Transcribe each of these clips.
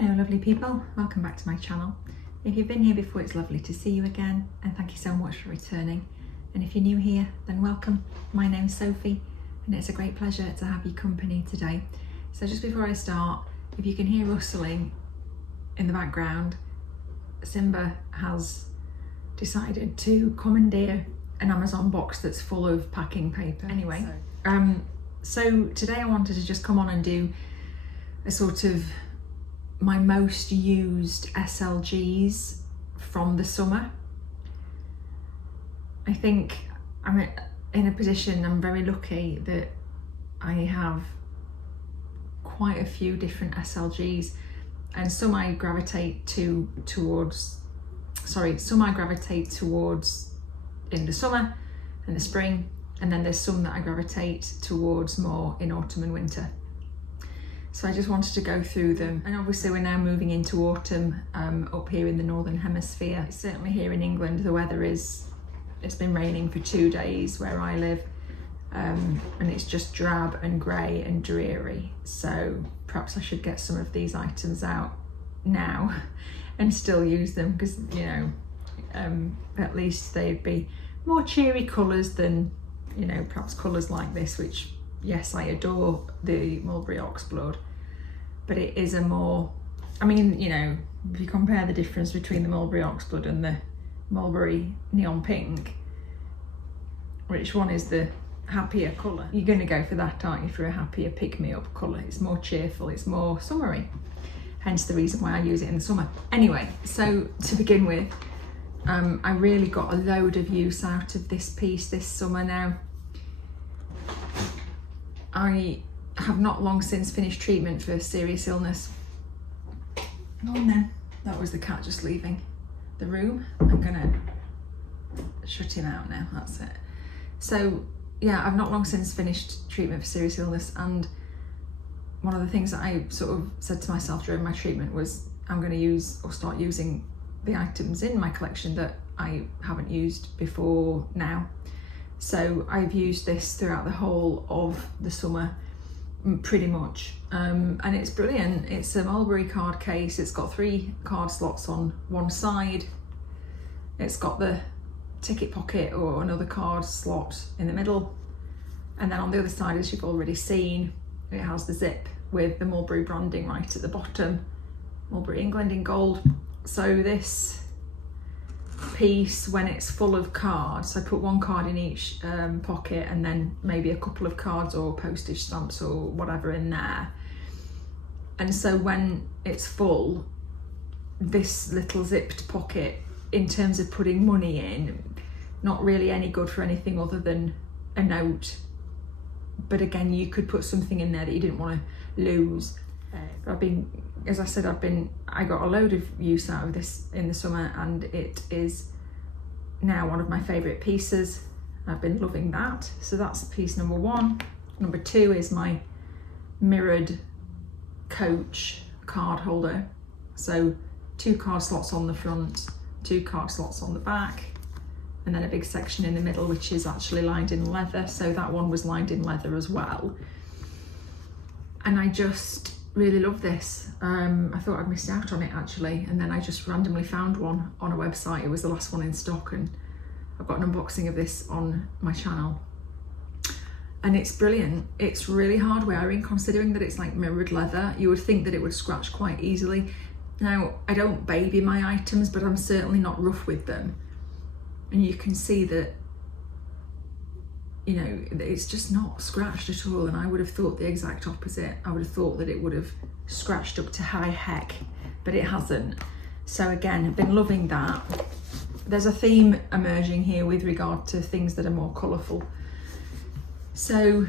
Hello lovely people, welcome back to my channel. If you've been here before, it's lovely to see you again, and thank you so much for returning. And if you're new here, then welcome. My name's Sophie and it's a great pleasure to have you company today. So just before I start, if you can hear rustling in the background, Simba has decided to commandeer an Amazon box that's full of packing paper. Anyway, so today I wanted to just come on and do a sort of my most used SLGs from the summer. I think I'm in a position, I'm very lucky that I have quite a few different SLGs, and some I gravitate towards in the summer and the spring, and then there's some that I gravitate towards more in autumn and winter. So I just wanted to go through them, and obviously we're now moving into autumn up here in the Northern Hemisphere. Certainly here in England the weather it's been raining for 2 days where I live, and it's just drab and grey and dreary, so perhaps I should get some of these items out now and still use them, because you know, at least they'd be more cheery colours than, you know, perhaps colours like this, which yes, I adore the Mulberry Oxblood, but it is a more, I mean, you know, if you compare the difference between the Mulberry Oxblood and the Mulberry Neon Pink, which one is the happier colour? You're going to go for that, aren't you, for a happier pick-me-up colour. It's more cheerful, it's more summery, hence the reason why I use it in the summer. Anyway, so to begin with, I really got a load of use out of this piece this summer now. I have not long since finished treatment for serious illness. Oh no, that was the cat just leaving the room. I'm gonna shut him out now, that's it. So yeah, I've not long since finished treatment for serious illness, and one of the things that I sort of said to myself during my treatment was I'm going to use or start using the items in my collection that I haven't used before now. So I've used this throughout the whole of the summer, pretty much, and it's brilliant. It's a Mulberry card case. It's got 3 card slots on one side. It's got the ticket pocket or another card slot in the middle, and then on the other side, as you've already seen, it has the zip with the Mulberry branding right at the bottom, Mulberry England in gold. So this piece, when it's full of cards, I put 1 card in each pocket, and then maybe a couple of cards or postage stamps or whatever in there. And so when it's full, this little zipped pocket, in terms of putting money in, not really any good for anything other than a note. But again, you could put something in there that you didn't want to lose. But as I said, I got a load of use out of this in the summer, and it is now one of my favourite pieces. I've been loving that. So that's piece number 1. Number 2 is my mirrored Coach card holder. So 2 card slots on the front, 2 card slots on the back, and then a big section in the middle which is actually lined in leather. So that one was lined in leather as well. And I just really love this. I thought I'd missed out on it actually, and then I just randomly found one on a website. It was the last one in stock, and I've got an unboxing of this on my channel, and it's brilliant. It's really hard wearing, considering that it's like mirrored leather. You would think that it would scratch quite easily. Now, I don't baby my items, but I'm certainly not rough with them, and you can see that, you know, it's just not scratched at all, and I would have thought the exact opposite. I would have thought that it would have scratched up to high heck, but it hasn't. So again, I've been loving that. There's a theme emerging here with regard to things that are more colourful. So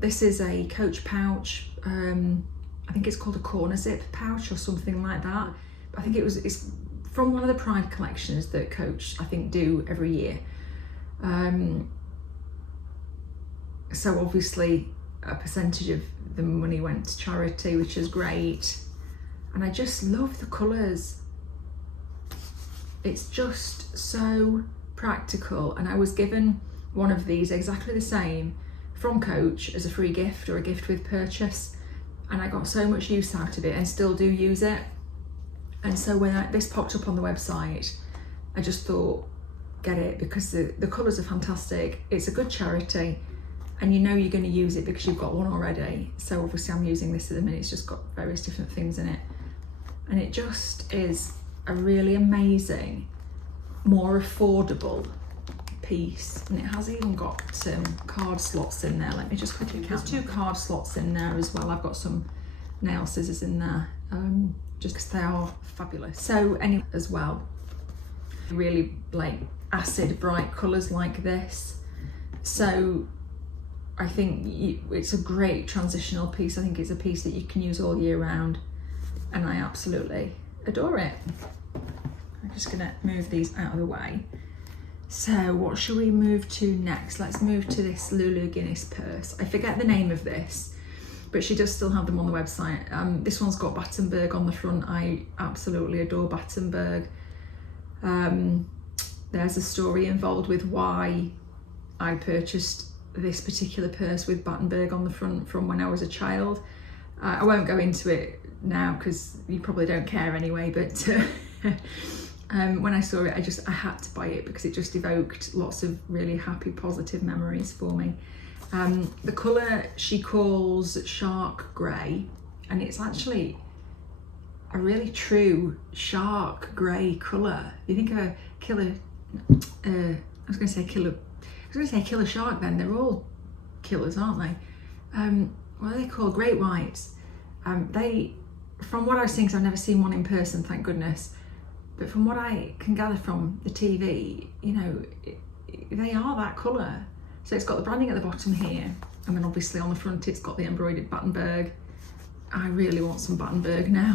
this is a Coach pouch. I think it's called a corner zip pouch or something like that. I think it's from one of the Pride collections that Coach, I think, do every year. So obviously a percentage of the money went to charity, which is great. And I just love the colours. It's just so practical. And I was given one of these exactly the same from Coach as a free gift or a gift with purchase. and I got so much use out of it and still do use it. And so when this popped up on the website, I just thought, get it, because the colours are fantastic. It's a good charity, and you know you're going to use it because you've got one already. So obviously I'm using this at the minute. It's just got various different things in it, and it just is a really amazing, more affordable piece. And it has even got some card slots in there. Let me just quickly count. There's 2 card slots in there as well. I've got some nail scissors in there, just because they are fabulous. So anyway, as well, really like acid bright colours like this. So I think it's a great transitional piece. I think it's a piece that you can use all year round, and I absolutely adore it. I'm just gonna move these out of the way. So what should we move to next? Let's move to this Lulu Guinness purse. I forget the name of this, but she does still have them on the website. This one's got Battenberg on the front. I absolutely adore Battenberg. There's a story involved with why I purchased this particular purse with Battenberg on the front from when I was a child. I won't go into it now because you probably don't care anyway, but when I saw it, I had to buy it because it just evoked lots of really happy, positive memories for me. The colour she calls Shark Grey, and it's actually a really true shark grey colour. You think of a killer, I was going to say killer shark then, they're all killers, aren't they? What are they called? Great whites. They, from what I've seen, because I've never seen one in person, thank goodness, but from what I can gather from the TV, you know, they are that colour. So it's got the branding at the bottom here, and then obviously on the front it's got the embroidered Battenberg. I really want some Battenberg now.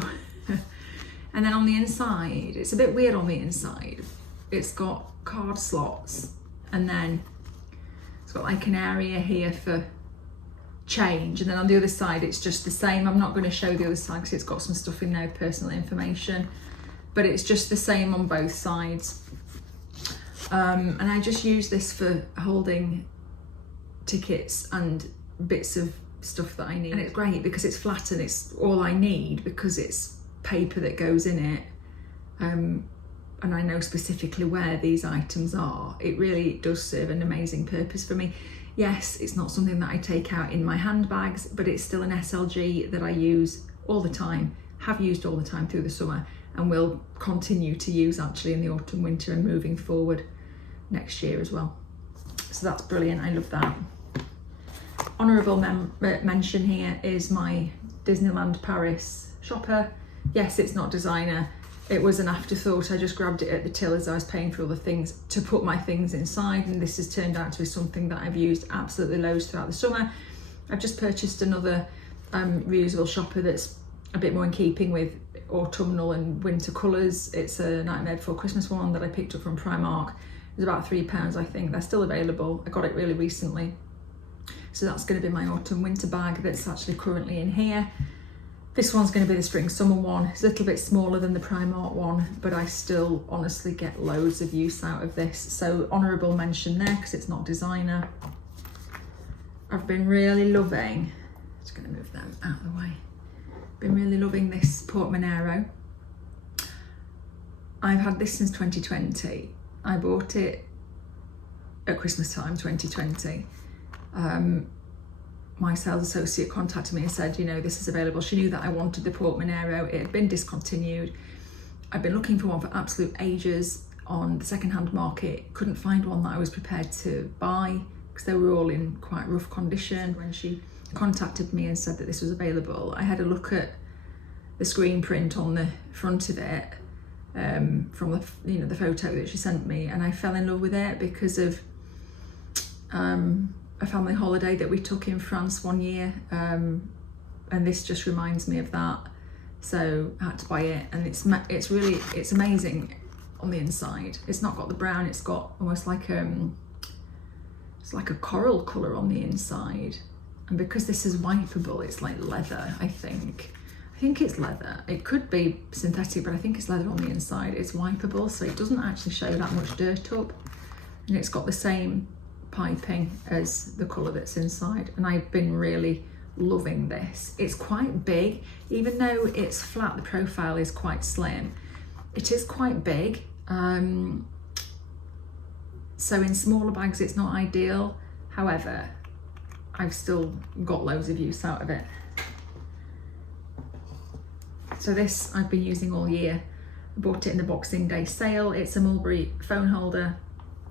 And then on the inside, it's a bit weird on the inside. It's got card slots, and then it's got like an area here for change, and then on the other side it's just the same. I'm not going to show the other side because it's got some stuff in there, personal information, but it's just the same on both sides. And I just use this for holding tickets and bits of stuff that I need, and it's great because it's flat and it's all I need because it's paper that goes in it, and I know specifically where these items are. It really does serve an amazing purpose for me. Yes, it's not something that I take out in my handbags, but it's still an SLG that I use all the time, have used all the time through the summer, and will continue to use actually in the autumn, winter, and moving forward next year as well. So that's brilliant, I love that. Honourable mention here is my Disneyland Paris shopper. Yes, it's not designer. It was an afterthought. I just grabbed it at the till as I was paying for all the things to put my things inside, and this has turned out to be something that I've used absolutely loads throughout the summer. I've just purchased another reusable shopper that's a bit more in keeping with autumnal and winter colours. It's a Nightmare Before Christmas one that I picked up from Primark. It was about £3, I think. They're still available. I got it really recently. So that's going to be my autumn winter bag that's actually currently in here. This one's going to be the spring summer one. It's a little bit smaller than the Primark one, but I still honestly get loads of use out of this. So honourable mention there because it's not designer. I've been really loving, just going to move them out of the way. Been really loving this Portmanero. I've had this since 2020. I bought it at Christmas time 2020. My sales associate contacted me and said, you know, this is available. She knew that I wanted the Portmanero. It had been discontinued. I've been looking for one for absolute ages on the second-hand market. Couldn't find one that I was prepared to buy because they were all in quite rough condition. When she contacted me and said that this was available, I had a look at the screen print on the front of it from the photo that she sent me, and I fell in love with it because of a family holiday that we took in France one year, and this just reminds me of that. So I had to buy it, and it's amazing on the inside. It's not got the brown, it's got almost like it's like a coral colour on the inside, and because this is wipeable, it's like leather. I think it's leather. It could be synthetic, but I think it's leather on the inside. It's wipeable, so it doesn't actually show that much dirt up, and it's got the same piping as the colour that's inside, and I've been really loving this. It's quite big, even though it's flat, the profile is quite slim. It is quite big. So in smaller bags, it's not ideal. However, I've still got loads of use out of it. So this I've been using all year. I bought it in the Boxing Day sale. It's a Mulberry phone holder.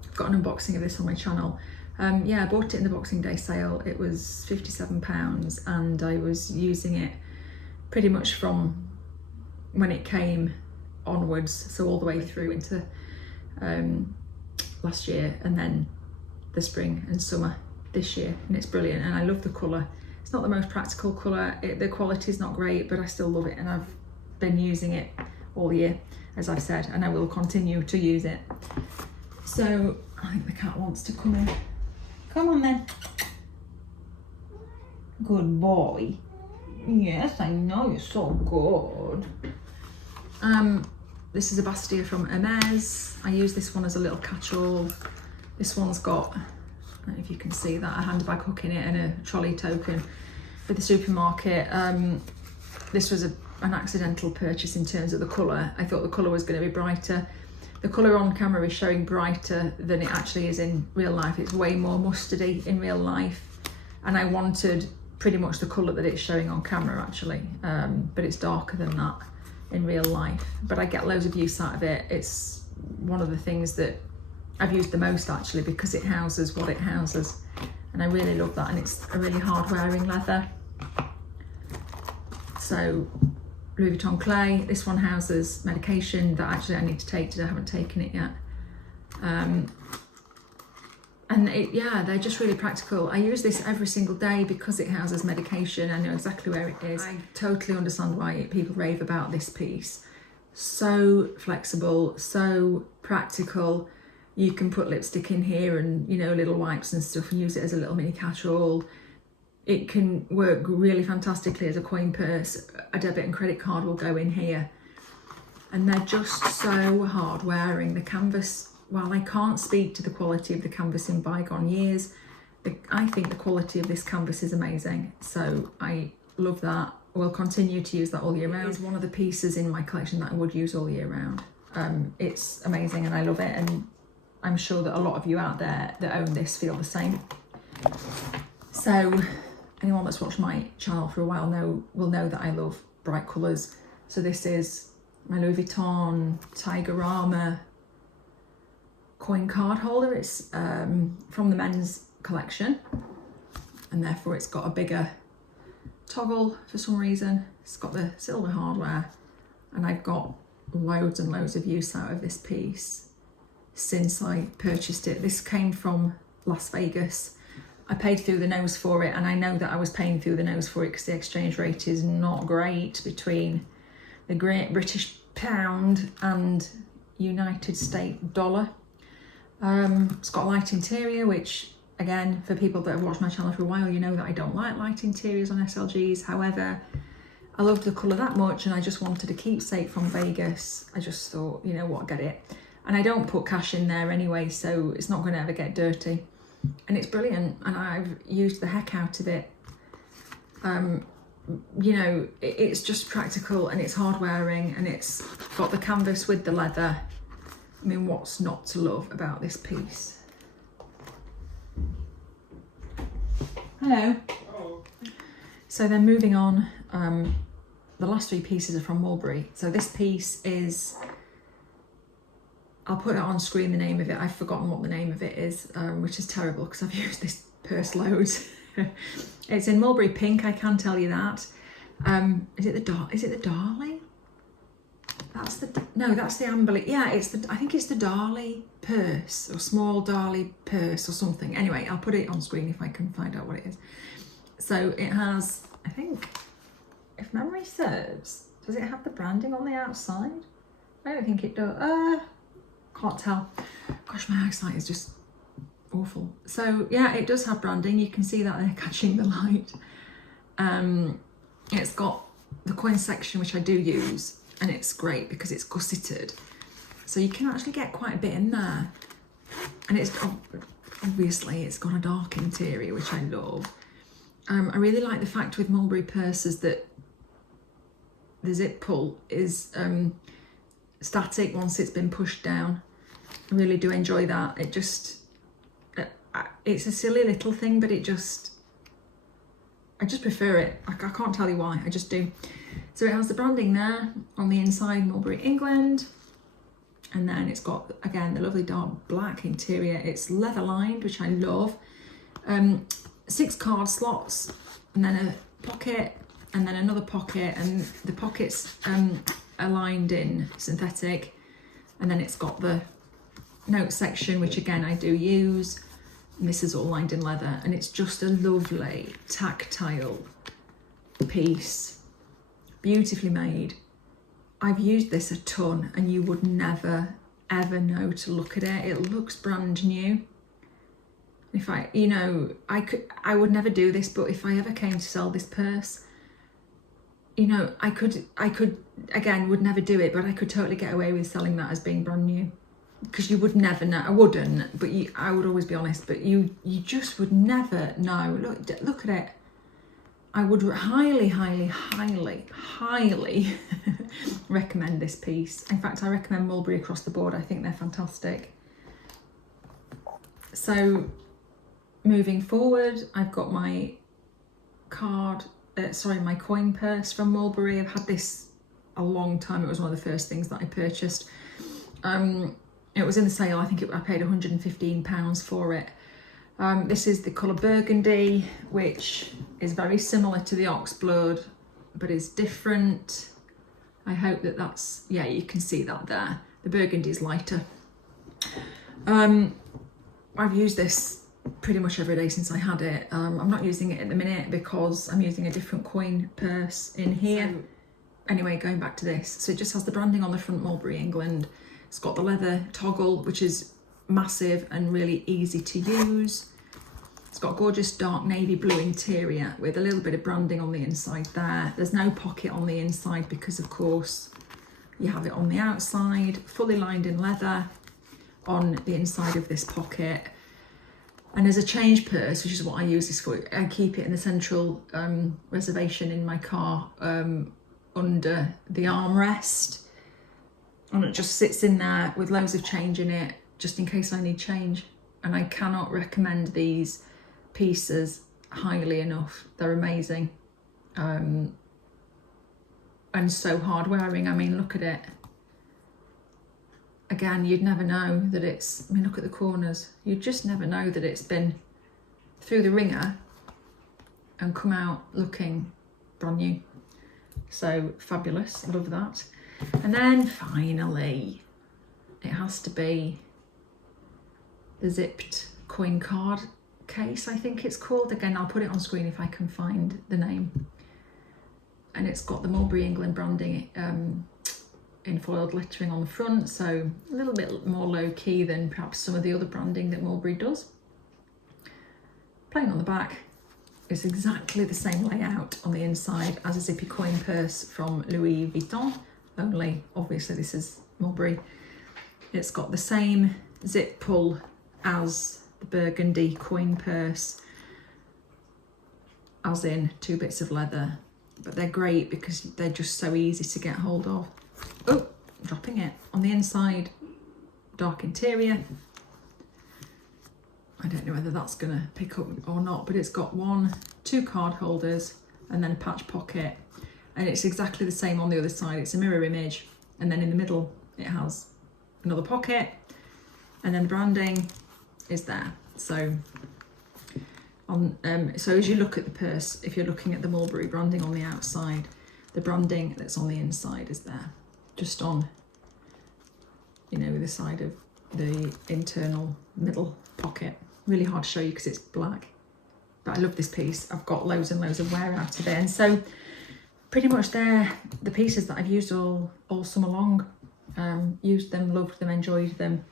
I've got an unboxing of this on my channel. Yeah, I bought it in the Boxing Day sale. It was £57 and I was using it pretty much from when it came onwards, so all the way through into last year and then the spring and summer this year, and it's brilliant and I love the colour. It's not the most practical colour, the quality is not great, but I still love it and I've been using it all year, as I've said, and I will continue to use it. So I think the cat wants to come in. Come on then. Good boy. Yes, I know, you're so good. This is a Bastia from Hermes. I use this one as a little catch-all. This one's got, I don't know if you can see that, a handbag hook in it and a trolley token for the supermarket. This was an accidental purchase in terms of the colour. I thought the colour was going to be brighter. The colour on camera is showing brighter than it actually is in real life. It's way more mustardy in real life. And I wanted pretty much the colour that it's showing on camera actually, but it's darker than that in real life. But I get loads of use out of it. It's one of the things that I've used the most actually, because it houses what it houses. And I really love that, and it's a really hard wearing leather. So Louis Vuitton clay. This one houses medication that actually I need to take today. I haven't taken it yet. And yeah, they're just really practical. I use this every single day because it houses medication. I know exactly where it is. I totally understand why people rave about this piece. So flexible, so practical. You can put lipstick in here and, you know, little wipes and stuff and use it as a little mini catch-all. It can work really fantastically as a coin purse. A debit and credit card will go in here. And they're just so hard wearing. The canvas, while I can't speak to the quality of the canvas in bygone years, I think the quality of this canvas is amazing. So I love that. We'll continue to use that all year round. It's one of the pieces in my collection that I would use all year round. It's amazing and I love it, and I'm sure that a lot of you out there that own this feel the same. So anyone that's watched my channel for a while will know that I love bright colours. So this is my Louis Vuitton Tigerama coin card holder. It's from the men's collection, and therefore it's got a bigger toggle for some reason. It's got the silver hardware, and I've got loads and loads of use out of this piece since I purchased it. This came from Las Vegas. I paid through the nose for it, and I know that I was paying through the nose for it because the exchange rate is not great between the Great British Pound and United States dollar. It's got a light interior, which again, for people that have watched my channel for a while, you know that I don't like light interiors on SLGs. However, I loved the colour that much and I just wanted a keepsake from Vegas. I just thought, you know what, get it. And I don't put cash in there anyway, so it's not going to ever get dirty. And it's brilliant, and I've used the heck out of it. You know, it's just practical and it's hard wearing, and it's got the canvas with the leather. I mean, what's not to love about this piece? Hello. Hello. So then moving on, the last three pieces are from Mulberry. So this piece is, I'll put it on screen, the name of it. I've forgotten what the name of it is, which is terrible because I've used this purse loads. It's in Mulberry Pink, I can tell you that. Is it the Darley? That's the Amberley. Yeah, I think it's the Darley purse, or small Darley purse or something. Anyway, I'll put it on screen if I can find out what it is. So it has, I think, if memory serves, does it have the branding on the outside? I don't think it does. Can't tell. Gosh, my eyesight is just awful. So yeah, it does have branding. You can see that they're catching the light. It's got the coin section, which I do use, and it's great because it's gusseted. So you can actually get quite a bit in there. And it's obviously it's got a dark interior, which I love. I really like the fact with mulberry purses that the zip pull is static once it's been pushed down. I really do enjoy that. It just, it's a silly little thing, but I just prefer it. I can't tell you why, I just do. So it has the branding there on the inside, Mulberry England. And then it's got, again, the lovely dark black interior. It's leather lined, which I love. 6 card slots, and then a pocket, and then another pocket, and the pockets are lined in synthetic. And then it's got the note section, which again I do use. And this is all lined in leather, and it's just a lovely tactile piece, beautifully made. I've used this a ton, and you would never ever know to look at it. It looks brand new. If I, you know, I would never do this, but if I ever came to sell this purse, you know, I could again, would never do it, but I could totally get away with selling that as being brand new, because you would never know. I wouldn't, but I would always be honest, but you just would never know. Look at it. I would highly recommend this piece. In fact, I recommend Mulberry across the board. I think they're fantastic. So moving forward, I've got my my coin purse from Mulberry. I've had this a long time. It was one of the first things that I purchased. It was in the sale. I think I paid £115 for it. This is the colour burgundy, which is very similar to the oxblood, but is different. I hope that's, yeah, you can see that there. The burgundy is lighter. I've used this pretty much every day since I had it. I'm not using it at the minute because I'm using a different coin purse in here. So, anyway, going back to this. So it just has the branding on the front, Mulberry England. It's got the leather toggle, which is massive and really easy to use. It's got gorgeous dark navy blue interior with a little bit of branding on the inside there. There's no pocket on the inside because, of course, you have it on the outside, fully lined in leather on the inside of this pocket. And as a change purse, which is what I use this for, I keep it in the central reservation in my car under the armrest. And it just sits in there with loads of change in it, just in case I need change. And I cannot recommend these pieces highly enough. They're amazing. And so hard wearing. I mean, look at it. Again, you'd never know that it's, I mean, look at the corners. You'd just never know that it's been through the ringer and come out looking brand new. So fabulous, love that. And then finally, it has to be the zipped coin card case, I think it's called. Again, I'll put it on screen if I can find the name. And it's got the Mulberry England branding in foiled lettering on the front, so a little bit more low-key than perhaps some of the other branding that Mulberry does. Plain on the back. It's exactly the same layout on the inside as a zippy coin purse from Louis Vuitton, only obviously this is Mulberry. It's got the same zip pull as the burgundy coin purse, as in 2 bits of leather, but they're great because they're just so easy to get hold of. Oh, dropping it. On the inside, dark interior. I don't know whether that's gonna pick up or not, but it's got 2 card holders and then a patch pocket, and it's exactly the same on the other side. It's a mirror image, and then in the middle it has another pocket, and then the branding is there. So so as you look at the purse, if you're looking at the Mulberry branding on the outside, the branding that's on the inside is there, just on, you know, the side of the internal middle pocket. Really hard to show you because it's black, but I love this piece. I've got loads and loads of wear out of it, and so pretty much they're the pieces that I've used all summer long. Used them, loved them, enjoyed them,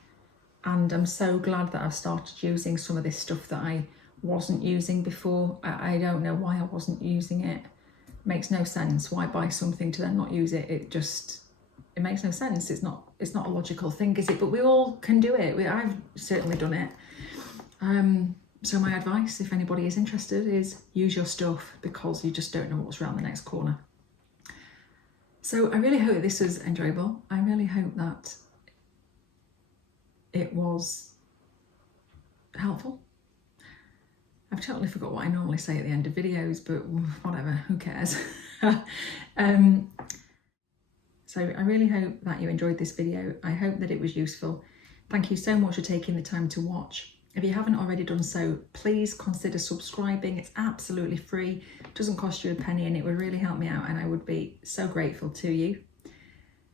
and I'm so glad that I've started using some of this stuff that I wasn't using before. I don't know why I wasn't using it. Makes no sense. Why buy something to then not use it? It makes no sense. It's not a logical thing, is it? But we all can do it. I've certainly done it. So my advice, if anybody is interested, is use your stuff, because you just don't know what's around the next corner. So I really hope this was enjoyable. I really hope that it was helpful. I've totally forgot what I normally say at the end of videos, but whatever, who cares? So I really hope that you enjoyed this video. I hope that it was useful. Thank you so much for taking the time to watch. If you haven't already done so, please consider subscribing. It's absolutely free, doesn't cost you a penny, and it would really help me out, and I would be so grateful to you.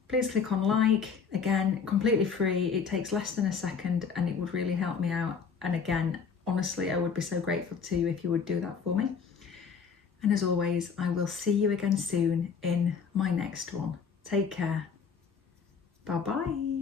Please click on like, again, completely free. It takes less than a second and it would really help me out. And again, honestly, I would be so grateful to you if you would do that for me. And as always, I will see you again soon in my next one. Take care. Bye-bye.